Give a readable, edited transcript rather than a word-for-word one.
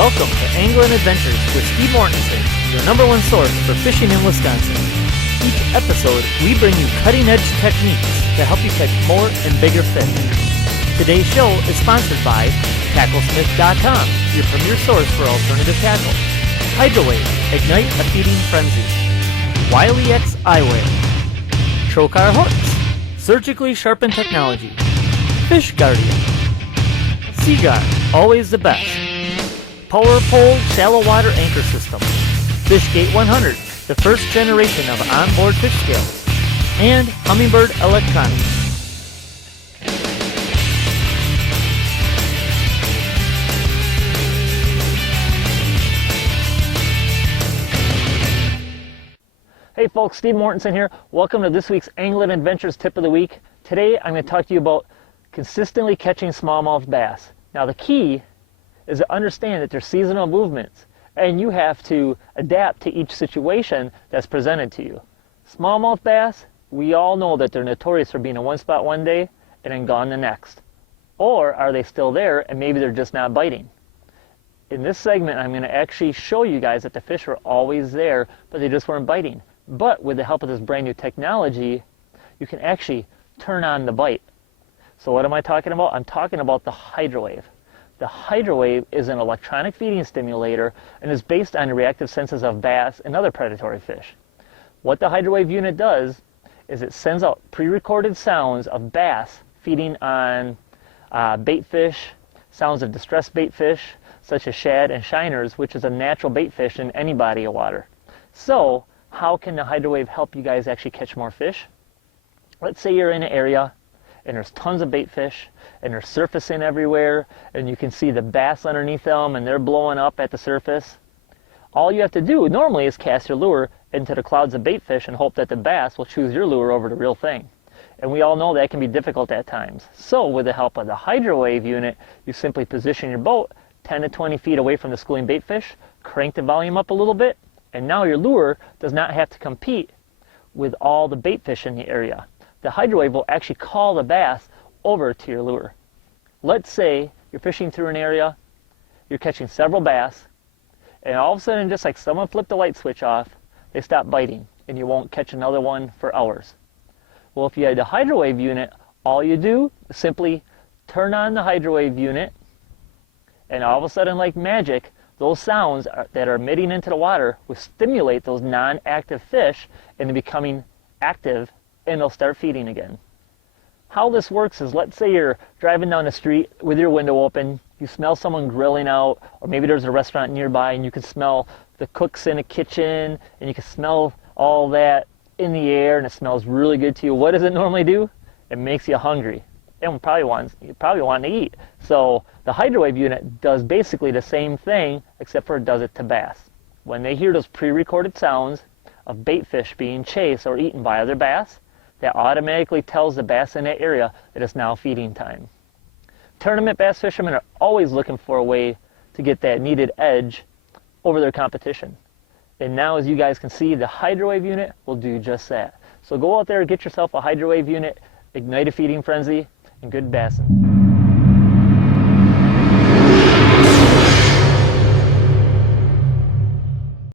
Welcome to Anglin Adventures with Steve Mortenson, your #1 source for fishing in Wisconsin. Each episode, we bring you cutting-edge techniques to help you catch more and bigger fish. Today's show is sponsored by TackleSmith.com, your premier source for alternative tackle. Hydrowave, ignite a feeding frenzy. Wiley X Eyewear. Trocar hooks, surgically sharpened technology. Fish Guardian. Seaguard, always the best. Power Pole Shallow Water Anchor System. Fishgate 100, the first generation of onboard fish scales. And Humminbird Electronics. Hey folks, Steve Mortenson here. Welcome to this week's Anglin Adventures Tip of the Week. Today I'm going to talk to you about consistently catching smallmouth bass. Now the key is to understand that there's seasonal movements and you have to adapt to each situation that's presented to you. Smallmouth bass, we all know that they're notorious for being in one spot one day and then gone the next. Or are they still there and maybe they're just not biting? In this segment I'm going to actually show you guys that the fish are always there but they just weren't biting. But with the help of this brand new technology, you can actually turn on the bite. So what am I talking about? I'm talking about the Hydrowave. The Hydrowave is an electronic feeding stimulator and is based on the reactive senses of bass and other predatory fish. What the Hydrowave unit does is it sends out pre-recorded sounds of bass feeding on bait fish, sounds of distressed bait fish, such as shad and shiners, which is a natural bait fish in any body of water. So, how can the Hydrowave help you guys actually catch more fish? Let's say you're in an area and there's tons of bait fish and they're surfacing everywhere and you can see the bass underneath them and they're blowing up at the surface. All you have to do normally is cast your lure into the clouds of bait fish and hope that the bass will choose your lure over the real thing. And we all know that can be difficult at times. So with the help of the Hydrowave unit, you simply position your boat 10 to 20 feet away from the schooling bait fish, crank the volume up a little bit, and now your lure does not have to compete with all the bait fish in the area. The Hydrowave will actually call the bass over to your lure. Let's say you're fishing through an area, you're catching several bass, and all of a sudden, just like someone flipped the light switch off, they stop biting, and you won't catch another one for hours. Well, if you had the Hydrowave unit, all you do is simply turn on the Hydrowave unit, and all of a sudden, like magic, those sounds that are emitting into the water will stimulate those non-active fish into becoming active, and they'll start feeding again. How this works is, let's say you're driving down the street with your window open, you smell someone grilling out, or maybe there's a restaurant nearby and you can smell the cooks in the kitchen and you can smell all that in the air and it smells really good to you. What does it normally do? It makes you hungry and you probably want to eat. So the Hydrowave unit does basically the same thing, except for it does it to bass. When they hear those pre-recorded sounds of bait fish being chased or eaten by other bass, that automatically tells the bass in that area that it's now feeding time. Tournament bass fishermen are always looking for a way to get that needed edge over their competition. And now, as you guys can see, the Hydrowave unit will do just that. So go out there, get yourself a Hydrowave unit, ignite a feeding frenzy, and good bassing.